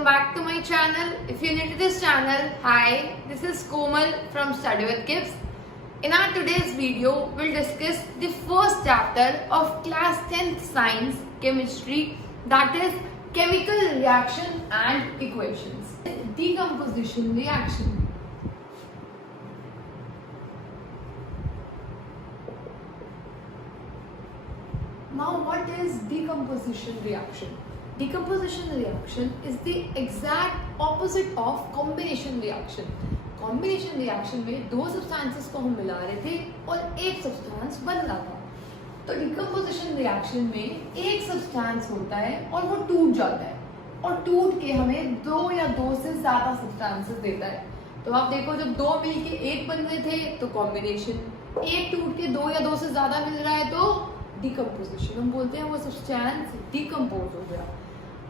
welcome back to my channel. If you're new to this channel, hi, this is Komal from Study with Kids. In our today's video, we'll discuss the first chapter of class 10th science chemistry, that is chemical reaction and equations. Decomposition reaction. Now what is decomposition reaction? Decomposition reaction is the exact opposite of combination reaction. Combination reaction में दो substances को हम मिला रहे थे और एक substance बन रहा था. तो decomposition reaction में एक substance होता है और वो टूट जाता है और टूट के हमें दो या दो से ज़्यादा substances देता है. तो आप देखो जब दो मिलके एक बन रहे थे तो combination, एक टूट के दो या दो से ज़्यादा मिल रहा है तो डिकम्पोजिशन. हम बोलते हैं वो सब्सटेंस डिकम्पोज हो गया.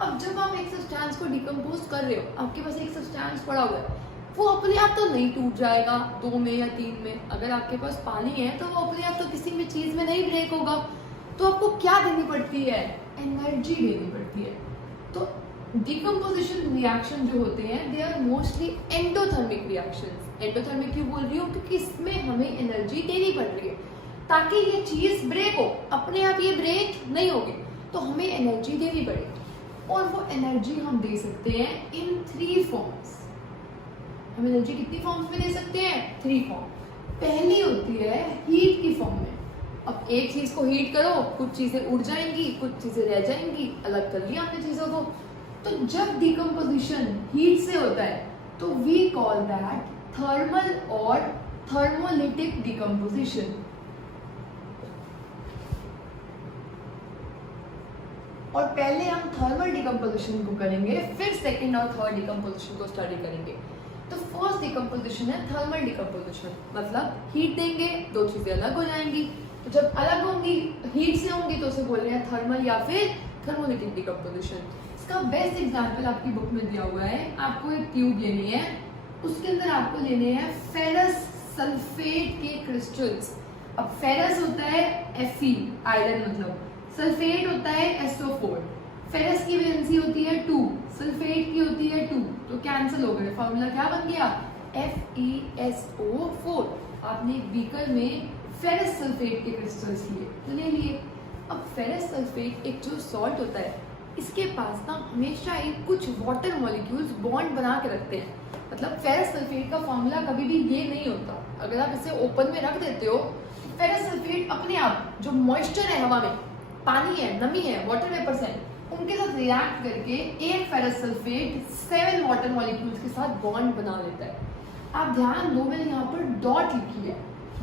अब जब आप एक सब्सटेंस को डिकम्पोज कर रहे हो, आपके पास एक सब्सटेंस पड़ा हुआ है, वो अपने आप तो नहीं टूट जाएगा दो में या तीन में. अगर आपके पास पानी है तो वो अपने आप तो किसी भी चीज में नहीं ब्रेक होगा. तो आपको क्या देनी पड़ती है? एनर्जी देनी पड़ती है. तो डिकम्पोजिशन रिएक्शन जो होते हैं they are mostly endothermic reactions. Endothermic क्यों बोल रही हूँ? क्योंकि इसमें हमें एनर्जी देनी पड़ रही है ताकि ये चीज ब्रेक हो. अपने आप ये ब्रेक नहीं होगी तो हमें एनर्जी देनी पड़ेगी और वो एनर्जी हम दे सकते हैं इन 3 फॉर्म्स. हम एनर्जी कितनी फॉर्म्स में दे सकते हैं? 3 फॉर्म. पहली होती है हीट की फॉर्म में. अब एक चीज को हीट करो, कुछ चीजें उड़ जाएंगी, कुछ चीजें रह जाएंगी, अलग कर लिया हमने चीजों को. तो जब डिकम्पोजिशन हीट से होता है तो वी कॉल दैट थर्मल और थर्मोलिटिक डिकम्पोजिशन. और पहले हम थर्मल डिकम्पोजिशन को करेंगे, फिर सेकंड और थर्ड डिकम्पोजिशन को स्टडी करेंगे. तो फर्स्ट डिकम्पोजिशन है थर्मल डिकम्पोजिशन. मतलब हीट देंगे, दो चीजें अलग हो जाएंगी. तो जब अलग होंगी, हीट से होंगी, तो उसे बोल रहे हैं थर्मल या फिर थर्मोलिटिक डिकम्पोजिशन. इसका बेस्ट एग्जांपल आपकी बुक में दिया हुआ है. आपको एक ट्यूब लेनी है, उसके अंदर आपको लेने हैं फेरस सल्फेट के क्रिस्टल्स. अब फेरस होता है Fe, आयरन, मतलब सल्फेट होता है SO4. फेरस की वैलेंसी होती है 2, सल्फेट की होती है 2, तो कैंसिल हो गए. फॉर्मूला क्या बन गया? FeSO4. आपने एक बीकर में फेरस सल्फेट के क्रिस्टल्स लिए तो ले लिए. अब फेरस सल्फेट एक जो सॉल्ट होता है, इसके पास ना हमेशा एक कुछ वाटर मॉलिक्यूल्स बॉन्ड बना के रखते हैं. मतलब फेरस सल्फेट का फॉर्मूला कभी भी ये नहीं होता. अगर आप इसे ओपन में रख देते हो, फेरस सल्फेट अपने आप जो मॉइस्चर है हवा में, पानी है, नमी है, वाटर वेपर्स हैं, उनके साथ रिएक्ट करके एक फेरस सल्फेट 7 वाटर मॉलिक्यूल्स के साथ बॉन्ड बना लेता है. आप ध्यान दो, मैंने यहाँ पर डॉट लिखी है.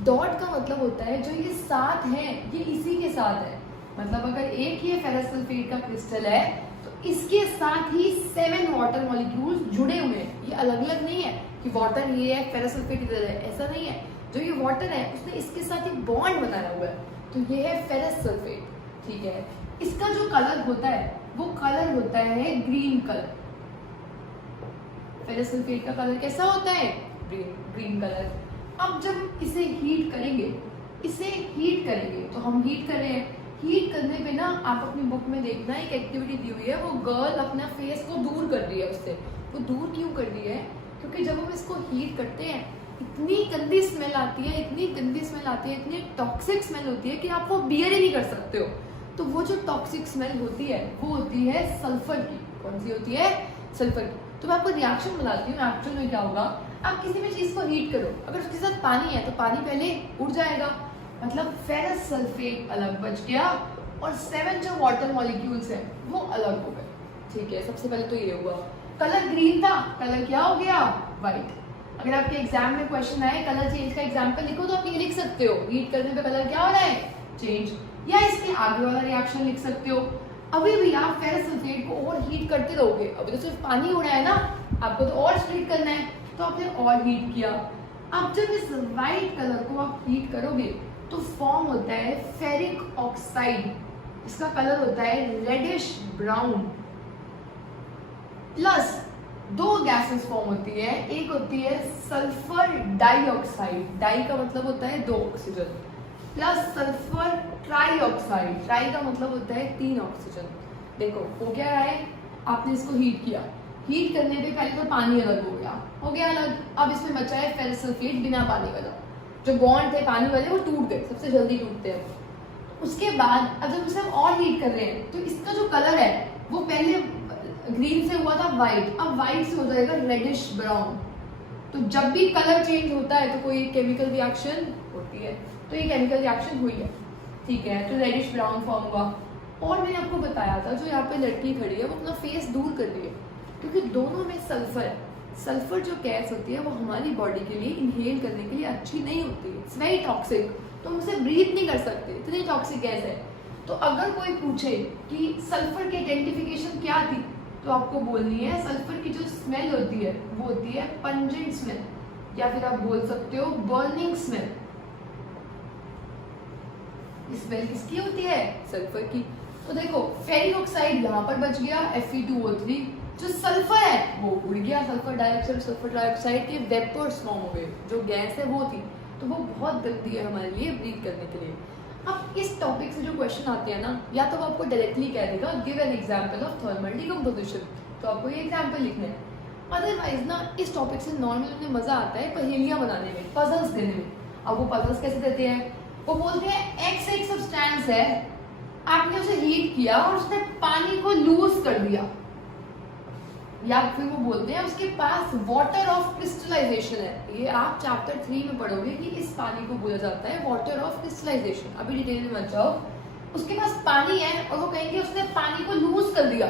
डॉट का मतलब होता है जो ये साथ है ये इसी के साथ है. मतलब अगर एक ही फेरस सल्फेट का क्रिस्टल है तो इसके साथ ही 7 वाटर मॉलिक्यूल्स जुड़े हुए हैं. ये अलग अलग नहीं है कि वाटर ये है, फेरस सल्फेट इधर है, ऐसा नहीं है. जो ये वाटर है उसने इसके साथ एक बॉन्ड बनाया हुआ है, तो ये है फेरस सल्फेट. ठीक है. इसका जो कलर होता है वो कलर होता है ग्रीन कलर. फेरस सल्फेट का कलर कैसा होता है? Green colour. अब जब इसे हीट करेंगे, तो हम हीट कर रहे हैं. हीट करने पे ना आप अपनी बुक में देखना एक एक्टिविटी दी हुई है, वो गर्ल अपना फेस को दूर कर रही है उससे. वो दूर क्यों कर रही है? क्योंकि जब हम इसको हीट करते हैं इतनी गंदी स्मेल आती है, इतनी टॉक्सिक स्मेल होती है कि आप वो बियर ही नहीं कर सकते हो. तो वो जो टॉक्सिक स्मेल होती है वो होती है सल्फर की. कौन सी होती है? सल्फर की. तो मैं आपको रिएक्शन बताती हूँ. एक्चुअल में क्या होगा, आप किसी भी चीज को हीट करो, अगर उसके साथ पानी है तो पानी पहले उड़ जाएगा, मतलब फेरस सल्फेट अलग बच गया और 7 जो वाटर मॉलिक्यूल्स हैं वो अलग हो गए. ठीक है. सबसे पहले तो ये हुआ. कलर ग्रीन था, कलर क्या हो गया? व्हाइट. अगर आपके एग्जाम में क्वेश्चन आए कलर चेंज का एग्जांपल लिखो तो आप ये लिख सकते हो, हीट करने पे कलर क्या हो रहा है? चेंज. या इसके आगे वाला रिएक्शन लिख सकते हो. अभी भी आप फेरस सल्फेट को और हीट करते रहोगे. अभी तो सिर्फ पानी उड़ा है ना, आपको तो और स्प्लिट करना है, तो आपने और हीट किया. अब जब इस व्हाइट कलर को आप हीट करोगे तो फॉर्म होता है फेरिक ऑक्साइड. इसका कलर होता है reddish brown. Plus 2 gases form होती है. एक होती है सल्फर डाइऑक्साइड. डाई का मतलब होता है 2 oxygen, plus sulphur trioxide. Try का मतलब होता है 3 ऑक्सीजन. देखो हो क्या रहा है, आपने इसको हीट किया. हीट करने पे पहले तो पानी अलग हो गया अलग। अब इसमें बचा है फेरस सल्फेट बिना पानी वाला। जो बॉन्ड थे पानी वाले वो टूट गए, सबसे जल्दी टूटते हैं। उसके बाद अब जब इसे हम और हीट कर रहे हैं तो इसका जो कलर है वो पहले ग्रीन से हुआ था वाइट, अब वाइट से हो जाएगा रेडिश ब्राउन। तो जब भी कलर चेंज होता है तो कोई केमिकल रिएक्शन होती है, तो ये केमिकल रिएक्शन हुई है, ठीक है। तो रेडिश ब्राउन फॉर्म हुआ। और मैंने आपको बताया था जो यहाँ पे लड़की खड़ी है वो अपना फेस दूर कर रही है क्योंकि दोनों में सल्फर है। सल्फर जो गैस होती है वो हमारी बॉडी के लिए इनहेल करने के लिए अच्छी नहीं होती है, इट्स वेरी टॉक्सिक, तो हम उसे ब्रीथ नहीं कर सकते, इतनी टॉक्सिक गैस है। तो अगर कोई पूछे कि सल्फर की आइडेंटिफिकेशन क्या थी तो आपको बोलनी है सल्फर की जो स्मेल होती है वो होती है पंजेंट स्मेल, या फिर आप बोल सकते हो बर्निंग स्मेल। स्मेल किसकी होती है? सल्फर की। तो देखो फेरिक ऑक्साइड यहाँ पर बच गया Fe2O3, जो सल्फर है वो उड़ गया, सल्फर डाइऑक्साइड, सल्फर डाइऑक्साइड के वेपर्स फॉर्म हो गए, जो गैस है वो थी, तो वो बहुत गंदी है हमारे लिए ब्रीथ करने के लिए। अब इस टॉपिक से जो क्वेश्चन आते हैं ना, या तो वो आपको डायरेक्टली कह देगा give an example of thermal decomposition, तो आपको ये एग्जांपल लिखना है। अदरवाइज ना इस टॉपिक से नॉर्मल उन्हें मजा आता है पहेलियां बनाने में, पजल्स देने में। अब वो पजल्स कैसे देते हैं? वो बोलते हैं एक्स एक सब्सटेंस है, आपने उसे हीट किया और उसने पानी को लूज कर दिया, या फिर वो बोलते हैं उसके पास वाटर ऑफ क्रिस्टलाइजेशन है। ये आप चैप्टर 3 में पढ़ोगे कि इस पानी को बोला जाता है वाटर ऑफ क्रिस्टलाइजेशन। अभी डिटेल में मत जाओ। उसके पास पानी है और वो कहेंगे उसने पानी को लूज कर दिया।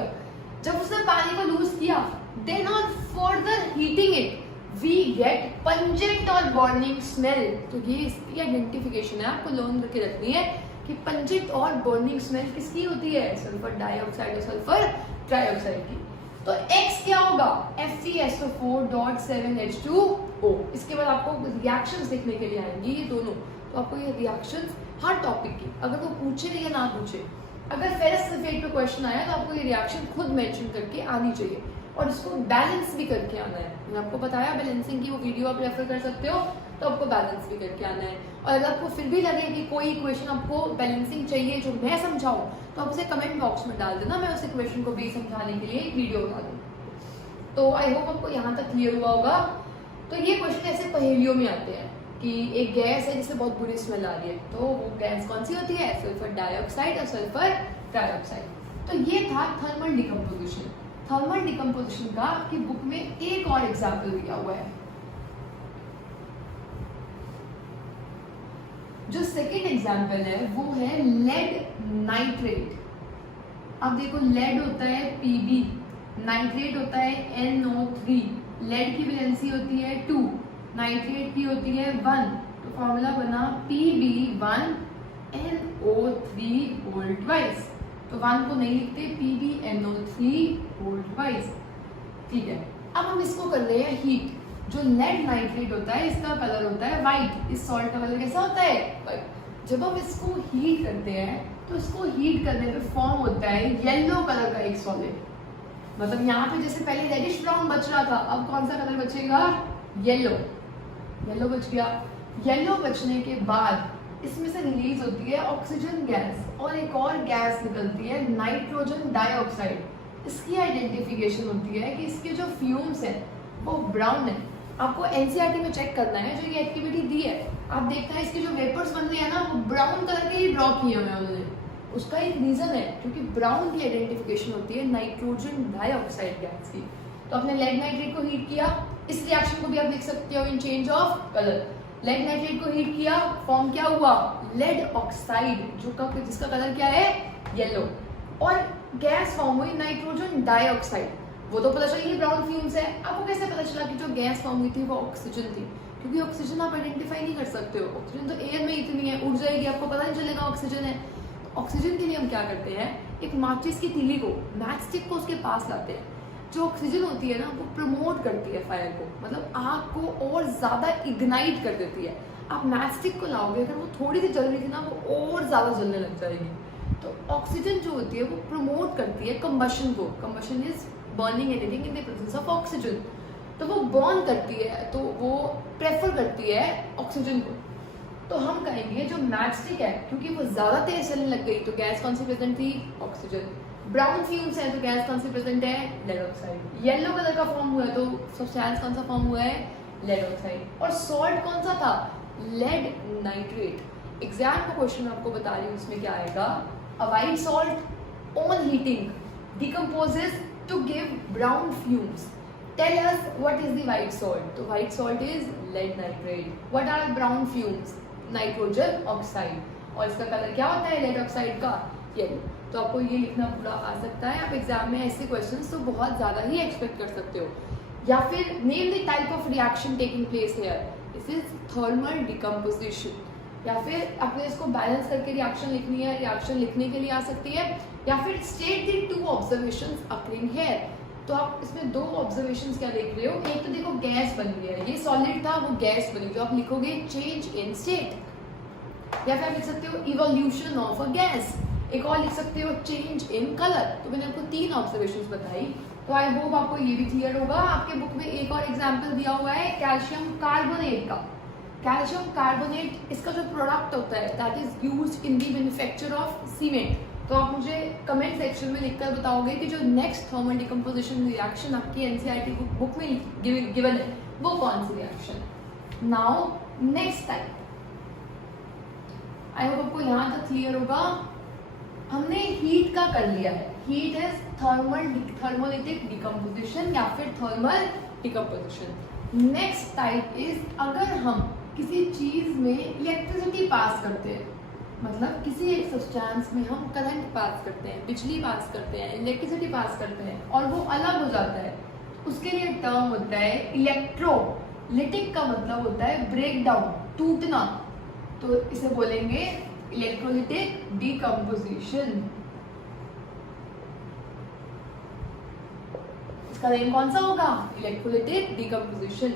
जब उसने पानी को लूज किया, then on further heating it we get pungent और बर्निंग स्मेल। तो ये इसकी आइडेंटिफिकेशन है, आपको लर्न करके रखनी है कि पंजेंट और बर्निंग स्मेल किसकी होती है? सल्फर डाइऑक्साइड और सल्फर ट्राइऑक्साइड की। तो X क्या होगा? FeSO4.7H2O। इसके बाद आपको रिएक्शंस देखने के लिए आएंगी ये दोनों, तो आपको ये रिएक्शंस हर टॉपिक की, अगर वो पूछे या ना पूछे, अगर फेरस सल्फेट पे क्वेश्चन आया तो आपको ये रिएक्शन खुद मेंशन करके आनी चाहिए और इसको बैलेंस भी करके आना है। मैंने आपको बताया बैलेंसिंग की वो वीडियो आप रेफर कर सकते हो, तो आपको बैलेंस भी करके आना है। और अगर आपको फिर भी लगे कि कोई इक्वेशन आपको बैलेंसिंग चाहिए जो मैं समझाऊं, तो आप उसे कमेंट बॉक्स में डाल देना, मैं उस इक्वेशन को भी समझाने के लिए एक वीडियो बना दूँ। तो आई होप आपको यहाँ तक क्लियर हुआ होगा। तो ये क्वेश्चन ऐसे पहेलियों में आते हैं कि एक गैस है जिससे बहुत बुरी स्मेल आ रही है, तो वो गैस कौन सी होती है? सल्फर डाइऑक्साइड और सल्फर ट्राइऑक्साइड। तो ये था थर्मल डिकम्पोजिशन। थर्मल डिकम्पोजिशन का आपकी बुक में एक और एग्जाम्पल दिया हुआ है। जो सेकेंड एग्जाम्पल है वो है लेड नाइट्रेट। अब देखो लेड होता है Pb, नाइट्रेट होता है NO3, लेड की वैलेंसी होती है 2, नाइट्रेट की होती है 1, तो फॉर्मूला बना Pb1NO3 होल ट्वाइस। तो 1 को नहीं लिखते, PbNO3 होल ट्वाइस, ठीक है। अब हम इसको कर रहे हैं हीट। जो लेड नाइट्रेट होता है इसका कलर होता है व्हाइट, इस सॉल्ट का कलर कैसा होता है? व्हाइट। जब हम इसको हीट करते हैं तो इसको हीट करने पे फॉर्म होता है येलो कलर का एक सॉलिड। मतलब यहाँ पे जैसे पहले रेडिश ब्राउन बच रहा था, अब कौन सा कलर बचेगा? येलो। येलो बच गया। येलो बचने के बाद इसमें से रिलीज होती है ऑक्सीजन गैस और एक और गैस निकलती है नाइट्रोजन डाइऑक्साइड। इसकी आइडेंटिफिकेशन होती है कि इसके जो फ्यूम्स हैं वो ब्राउन है। आपको एनसीईआरटी में चेक करना है, जो ये एक्टिविटी दी है, आप देखते हैं इसके जो वेपर्स बन रहे हैं ना वो ब्राउन कलर के ही ड्रॉ किए हुए हैं उन्होंने। उसका एक रीजन है क्योंकि ब्राउन की आइडेंटिफिकेशन होती है नाइट्रोजन डाइऑक्साइड गैस की। तो आपने लेड नाइट्रेट को हीट किया, इस रिएक्शन को भी आप लिख सकते हो in change of colour. Lead nitrate को हीट किया, फॉर्म क्या हुआ? लेड ऑक्साइड, जिसका कलर क्या है? येलो। और गैस फॉर्म हुई नाइट्रोजन डाइऑक्साइड, वो तो पता चली ब्राउन फ्यूम्स है। आपको कैसे पता चला कि जो गैस फॉर्म हुई थी वो ऑक्सीजन थी? क्योंकि ऑक्सीजन आप आइडेंटिफाई नहीं कर सकते हो, ऑक्सीजन तो एयर में इतनी है, उड़ जाएगी, आपको पता नहीं चलेगा ऑक्सीजन है। तो ऑक्सीजन के लिए हम क्या करते हैं, एक माचिस की तीली को, मैच स्टिक को उसके पास लाते हैं। जो ऑक्सीजन होती है ना वो प्रमोट करती है फायर को, मतलब आग को और ज्यादा इग्नाइट कर देती है। आप मैच स्टिक को लाओगे, अगर वो थोड़ी सी जल रही थी ना वो और ज्यादा जलने लग जाएगी। तो ऑक्सीजन जो होती है वो प्रमोट करती है कंबशन को। Combustion is burning anything in the presence of oxygen. तो वो बर्न करती है, तो वो प्रेफर करती है ऑक्सीजन को। तो हम कहेंगे जो मैच स्टिक है, क्योंकि वो ज्यादा तेज चलने लग गई तो गैस कौन सी प्रेजेंट थी? ऑक्सीजन। ब्राउन फ्यूम्स है तो गैस कौन सी प्रेजेंट है, लेड ऑक्साइड। येलो कलर का फॉर्म हुआ है तो सब्सटेंस कौन सा फॉर्म हुआ है, लेड ऑक्साइड। और सॉल्ट कौन सा था, लेड नाइट्रेट। एग्जाम का क्वेश्चन आपको बता रही हूँ उसमें क्या आएगा, a white salt on heating decomposes to give brown fumes. Tell us what is the white salt. So white salt is lead nitrate. What are brown fumes? Nitrogen oxide. और इसका कलर क्या होता है lead oxide का, yellow. तो आपको ये लिखना पूरा आ सकता है। आप एग्जाम में ऐसे क्वेश्चंस तो बहुत ज़्यादा ही एक्सपेक्ट कर सकते हो। या फिर name the type of reaction taking place here, this is thermal decomposition. या फिर आपने इसको बैलेंस करके रिएक्शन लिखनी है, रिएक्शन लिखने के लिए आ सकती है। या फिर state the two observations occurring here. तो आप इसमें दो ऑब्जर्वेशंस क्या देख रहे हो, एक तो देखो गैस बन गई है, ये सॉलिड था वो गैस बनी, तो आप लिखोगे चेंज इन स्टेट। या फिर आप लिख सकते हो इवोल्यूशन ऑफ अ गैस। एक और लिख सकते हो चेंज इन कलर। तो मैंने आपको तीन ऑब्जर्वेशंस बताई, तो आई होप आपको ये भी क्लियर होगा। आपके बुक में एक और एग्जाम्पल दिया हुआ है कैल्शियम कार्बोनेट का। कैल्शियम कार्बोनेट इसका जो प्रोडक्ट होता है that is used in the manufacture of cement. तो आप मुझे कमेंट सेक्शन में लिखकर बताओगे कि जो नेक्स्ट थर्मल डिकम्पोजिशन रिएक्शन आपकी एनसीईआरटी बुक में गिवन है वो कौन सी reaction. Now next type, I hope आपको यहाँ तक क्लियर होगा। हमने हीट का कर लिया है, हीट इज थर्मोलिटिक डिकम्पोजिशन या फिर thermal decomposition. Next type is अगर हम किसी चीज में इलेक्ट्रिसिटी पास करते हैं, मतलब किसी एक सब्सटेंस में हम करंट पास करते हैं, बिजली पास करते हैं, इलेक्ट्रिसिटी पास करते हैं और वो अलग हो जाता है, उसके लिए टर्म होता है इलेक्ट्रोलिटिक। का मतलब होता है ब्रेक डाउन, टूटना। तो इसे बोलेंगे इलेक्ट्रोलिटिक डिकम्पोजिशन। इसका नेम कौन सा होगा, इलेक्ट्रोलिटिक डिकम्पोजिशन।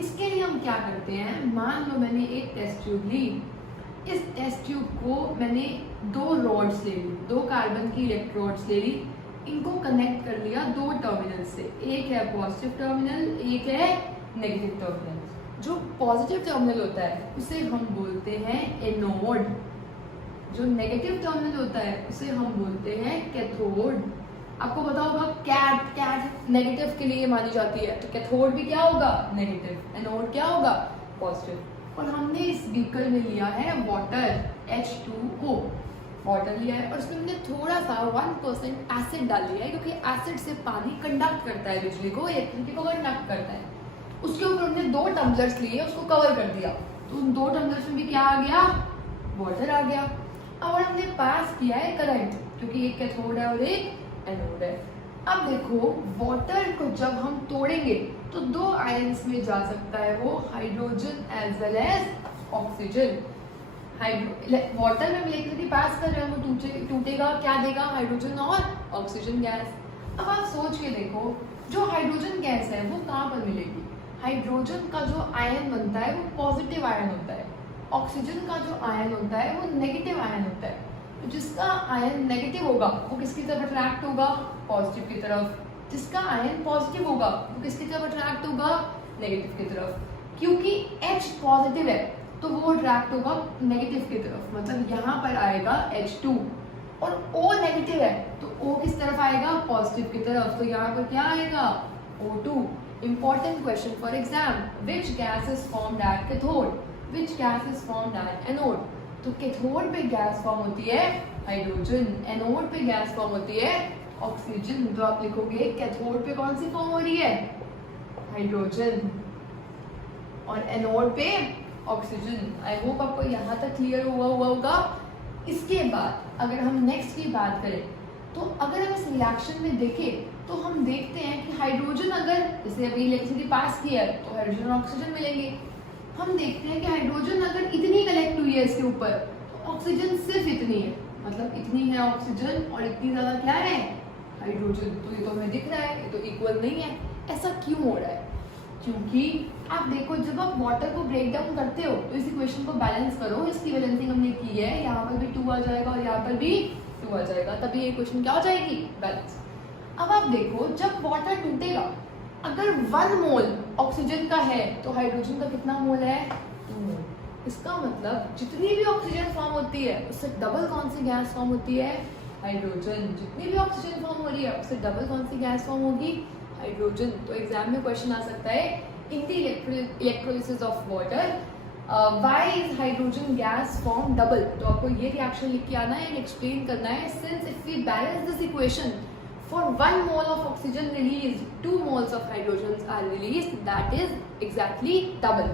इसके लिए हम क्या करते हैं, मान लो मैंने एक टेस्ट ट्यूब ली, इस टेस्ट ट्यूब को मैंने दो रॉड्स ले ली, दो कार्बन की इलेक्ट्रोड्स ले ली, इनको कनेक्ट कर लिया दो टर्मिनल से, एक है पॉजिटिव टर्मिनल, एक है नेगेटिव टर्मिनल। जो पॉजिटिव टर्मिनल होता है उसे हम बोलते हैं एनोड, जो नेगेटिव टर्मिनल होता है उसे हम बोलते हैं कैथोड। आपको पता होगा कैट नेगेटिव के लिए मानी जाती है, तो कैथोड भी क्या होगा, नेगेटिव, एनोड क्या होगा, पॉजिटिव। और हमने इस बीकर में लिया है वाटर H2O, वाटर लिया है और उसमें हमने थोड़ा सा 1% एसिड डाल लिया है, क्योंकि एसिड से पानी कंडक्ट करता है, बिजली को इलेक्ट्रिसिटी को कंडक्ट करता है। उसके ऊपर हमने दो टम्बलर्स लिए, उसको कवर कर दिया, तो उन दो टम्बलर्स में भी क्या आ गया, वाटर आ गया। और हमने पास किया है करंट, क्योंकि एक कैथोड है और एक एनोड है। अब देखो वाटर को जब हम तोड़ेंगे तो दो आयंस में जा सकता है, वो hydrogen as well as oxygen. Water में इलेक्ट्रिसिटी पास कर रहे हैं, वो टूटेगा, क्या देगा, हाइड्रोजन और ऑक्सीजन गैस। अब आप सोच के देखो, जो हाइड्रोजन गैस है वो कहाँ पर मिलेगी, हाइड्रोजन का जो आयन बनता है वो पॉजिटिव आयन होता है, ऑक्सीजन का जो आयन होता है वो नेगेटिव आयन होता है। तो जिसका आयन नेगेटिव होगा वो किसकी तरफ अट्रैक्ट होगा, पॉजिटिव की तरफ। जिसका आयन पॉजिटिव होगा वो किसकी तरफ अट्रैक्ट होगा, नेगेटिव की तरफ। क्योंकि H पॉजिटिव है तो वो अट्रैक्ट होगा नेगेटिव की तरफ, मतलब यहाँ पर आएगा H2। और O नेगेटिव है तो O किस तरफ आएगा, पॉजिटिव की तरफ, तो यहाँ पर क्या आएगा, O2। Important question for exam, which gas is formed at cathode, which gas is formed at anode। तो कैथोड पे गैस फॉर्म होती है हाइड्रोजन, एनोड पे गैस फॉर्म होती है ऑक्सीजन। तो आप लिखोगे कैथोड पे कौन सी फॉर्म हो रही है, हाइड्रोजन, और एनोड पे ऑक्सीजन। आई होप आपको यहाँ तक क्लियर हुआ होगा। इसके बाद अगर हम नेक्स्ट की बात करें, तो अगर हम इस रिएक्शन में देखें तो हम देखते हैं कि हाइड्रोजन अगर जैसे अभी इलेक्ट्रिसिटी पास किया है तो हाइड्रोजन और ऑक्सीजन मिलेंगे। हम देखते हैं कि हाइड्रोजन अगर इतनी कलेक्ट हुई है इसके ऊपर, तो ऑक्सीजन सिर्फ इतनी है, मतलब इतनी है ऑक्सीजन और इतनी ज्यादा क्या है, हाइड्रोजन। तो ये तो हमें दिख रहा है, ये तो इक्वल नहीं है। ऐसा क्यों हो रहा है, क्योंकि आप देखो जब आप वाटर को ब्रेक डाउन करते हो तो इस इक्वेशन को बैलेंस करो, इसकी बैलेंसिंग हमने की है, यहाँ पर भी 2 आ जाएगा और यहाँ पर भी 2 आ जाएगा, तभी ये इक्वेशन क्या हो जाएगी, बैलेंस। अब आप देखो जब वाटर टूटेगा, अगर 1 मोल ऑक्सीजन का है तो हाइड्रोजन का कितना मोल है, 2 मोल। इसका मतलब जितनी भी ऑक्सीजन फॉर्म होती है उससे डबल कौन सी गैस फॉर्म होती है, हाइड्रोजन। जितनी भी ऑक्सीजन फॉर्म हो रही है उससे डबल कौन सी गैस फॉर्म होगी? हाइड्रोजन। तो एग्जाम में क्वेश्चन आ सकता है in the electrolysis of water why is hydrogen gas form double. तो आपको ये रिएक्शन लिख के आना है एंड एक्सप्लेन करना है since if we balance this equation for 1 mole of oxygen released 2 moles of hydrogens are released, that is exactly double।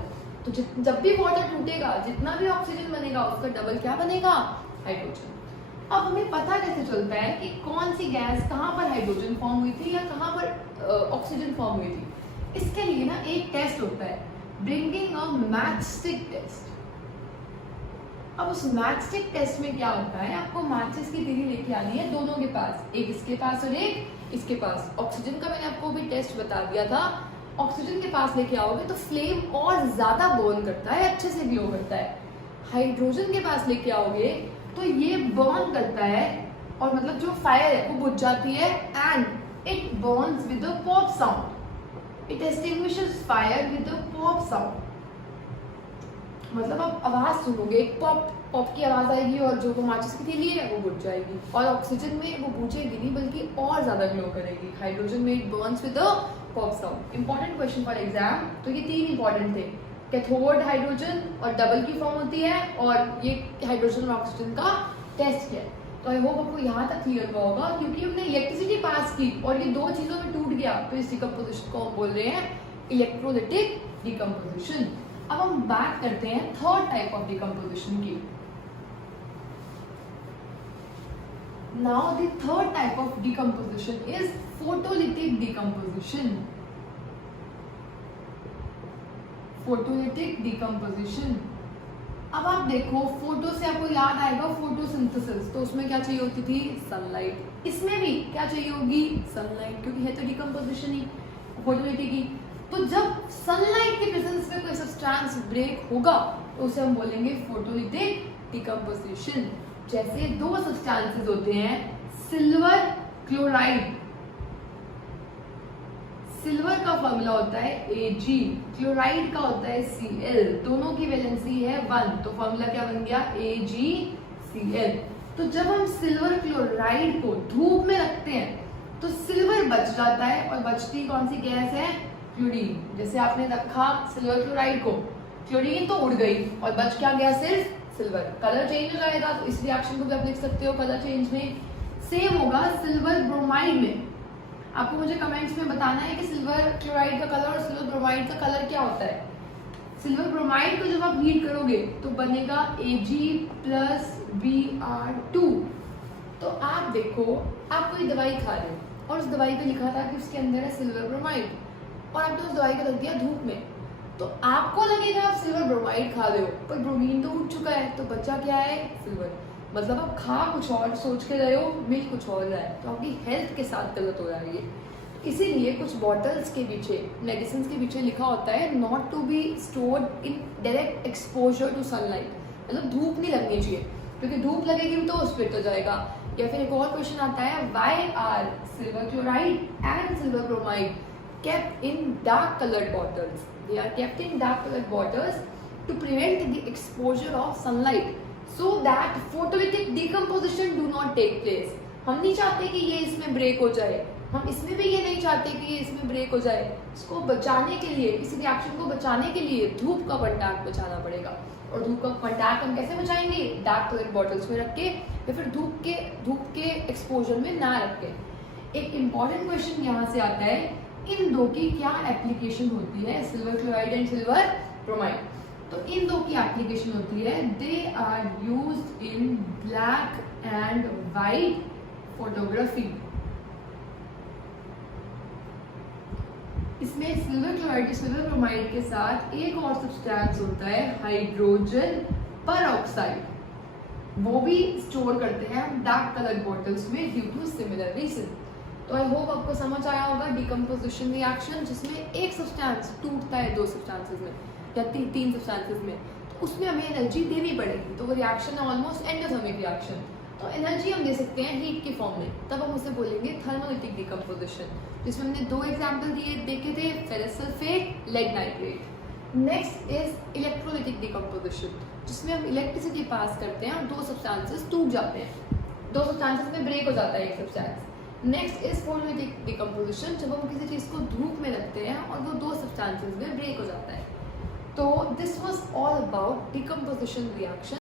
तो जब भी वाटर टूटेगा जितना भी ऑक्सीजन बनेगा उसका डबल क्या बनेगा? हाइड्रोजन। अब हमें पता कैसे चलता है कि कौन सी गैस कहाँ पर हाइड्रोजन फॉर्म हुई थी या कहाँ पर ऑक्सीजन फॉर्म हुई थी? इसके लिए ना एक टेस्ट होता है, ब्रिंगिंग अ मैचस्टिक टेस्ट। अब उस मैचस्टिक टेस्ट में क्या होता है, आपको मैचेस की तीली लेके आनी है दोनों के पास, एक इसके पास और एक इसके पास। ऑक्सीजन का मैंने आपको भी टेस्ट बता दिया था। ऑक्सीजन के पास लेके आओगे तो फ्लेम और ज्यादा बर्न करता है, अच्छे से ग्लो करता है। हाइड्रोजन के पास लेके आओगे तो ये बर्न करता है और मतलब जो फायर है वो बुझ जाती है and it burns with a pop sound. It extinguishes fire with a pop sound. मतलब आप आवाज सुनोगे, पॉप पॉप की आवाज आएगी और जो माचिस की तीली है वो बुझ जाएगी। और ऑक्सीजन में वो बुझेगी नहीं बल्कि और ज्यादा ग्लो करेगी। हाइड्रोजन में it burns with a pop sound. Important question for exam. तो ये 3 इंपॉर्टेंट थे, कैथोड हाइड्रोजन और डबल की फॉर्म होती है और ये हाइड्रोजन और ऑक्सीजन का टेस्ट है। तो आई होप आपको यहाँ तक क्लियर हुआ होगा क्योंकि हमने इलेक्ट्रिसिटी पास की और ये 2 चीजों में टूट गया तो इस डिकम्पोजिशन को हम बोल रहे हैं इलेक्ट्रोलिटिक डिकम्पोजिशन। अब हम बात करते हैं थर्ड टाइप ऑफ डिकम्पोजिशन की। Now the third type of decomposition is photolytic decomposition. Photolytic decomposition. अब आप देखो, फोटो से आपको याद आएगा फोटोसिंथेसिस, तो उसमें क्या चाहिए होती थी? सनलाइट। इसमें भी क्या चाहिए होगी? सनलाइट, क्योंकि है तो डिकम्पोजिशन ही फोटोलिटिक की। तो जब सनलाइट के प्रेजेंस में कोई सब्सटेंस ब्रेक होगा तो उसे हम बोलेंगे फोटोलिटिक डिकम्पोजिशन। जैसे 2 सब्सटेंसेस होते हैं, सिल्वर क्लोराइड। सिल्वर का फॉर्मूला होता है Ag, क्लोराइड का होता है Cl। दोनों की वैलेंसी है 1, तो फॉर्मूला क्या बन गया? AgCl। तो जब हम सिल्वर क्लोराइड को धूप में रखते हैं तो सिल्वर बच जाता है और बचती कौन सी गैस है? क्लोरीन। जैसे आपने रखा सिल्वर क्लोराइड को, क्लोरीन तो उड़ गई और बच क्या गया? सिर्फ सिल्वर। कलर चेंज हो जाएगा तो इस रिएक्शन को भी आप लिख सकते हो कलर चेंज में। सेम होगा सिल्वर ब्रोमाइड में। आपको मुझे कमेंट्स में बताना है कि सिल्वर क्लोराइड का कलर और सिल्वर ब्रोमाइड का कलर क्या होता है। सिल्वर ब्रोमाइड को जब आप हीट करोगे तो बनेगा Ag+Br2। तो आप देखो, आप कोई दवाई खा रहे हो और उस दवाई पे लिखा था कि उसके अंदर है सिल्वर ब्रोमाइड और आपने उस दवाई को रख दिया धूप में, तो आपको लगेगा आप सिल्वर ब्रोमाइड खा रहे हो पर ब्रोमीन तो उठ चुका है, तो बचा क्या है? सिल्वर। मतलब आप खा कुछ और सोच के रहे हो, मिल कुछ और रहा है, तो आपकी हेल्थ के साथ गलत हो रहा है ये। इसीलिए कुछ बॉटल्स के पीछे, मेडिसिन के पीछे लिखा होता है not to be stored in direct exposure to sunlight. मतलब धूप नहीं लगनी चाहिए क्योंकि धूप लगेगी तो स्प्लिट हो जाएगा। या फिर एक और क्वेश्चन आता है, why are silver chloride and silver bromide kept in dark colored bottles? They are kept in dark colored bottles to prevent the exposure of sunlight so that photolytic decomposition do not take place। हम नहीं चाहते कि ये इसमें break हो जाए, हम इसमें भी ये नहीं चाहते कि ये इसमें ब्रेक हो जाए। इसको बचाने के लिए, इस रिएक्शन को बचाने के लिए धूप का कॉन्टैक्ट बचाना पड़ेगा। और धूप का कॉन्टैक्ट हम कैसे बचाएंगे? डार्क कलर बॉटल्स में रख के या फिर धूप के एक्सपोजर में ना रख के। एक इम्पॉर्टेंट क्वेश्चन यहाँ से आता है, इन 2 की क्या एप्लीकेशन होती है? Silver chloride and silver bromide. तो इन 2 की एप्लीकेशन होती है, they are used in black and white photography. इसमें सिल्वर क्लोराइड, सिल्वर ब्रोमाइड के साथ एक और सब्सटेंस होता है हाइड्रोजन परऑक्साइड, वो भी स्टोर करते हैं हम डार्क कलर बॉटल्स में ड्यू टू सिमिलर रीजन। तो आई होप आपको समझ आया होगा डिकम्पोजिशन रिएक्शन जिसमें एक सब्सटेंस टूटता है 2 सब्सटेंसेस में या 3 सब्सटेंसेस में, तो उसमें हमें एनर्जी देनी पड़ेगी। तो वो रिएक्शन है ऑलमोस्ट एंडोथर्मिक रिएक्शन। तो एनर्जी हम दे सकते हैं हीट की फॉर्म में, तब हम उसे बोलेंगे थर्मोलिटिक डिकम्पोजिशन, जिसमें हमने 2 एग्जाम्पल देखे थे, ferrous sulphate, lead nitrate. Next is electrolytic decomposition, जिसमें हम इलेक्ट्रिसिटी पास करते हैं और 2 सब्सटेंसेस टूट जाते हैं। दो सब्सटेंसेस में ब्रेक हो जाता है एक substance. Next is phospholipid decomposition, जब हम किसी चीज़ को धूप में रखते हैं और वो दो सब्सटेंसेस में ब्रेक हो जाता है। तो this was all about decomposition reaction.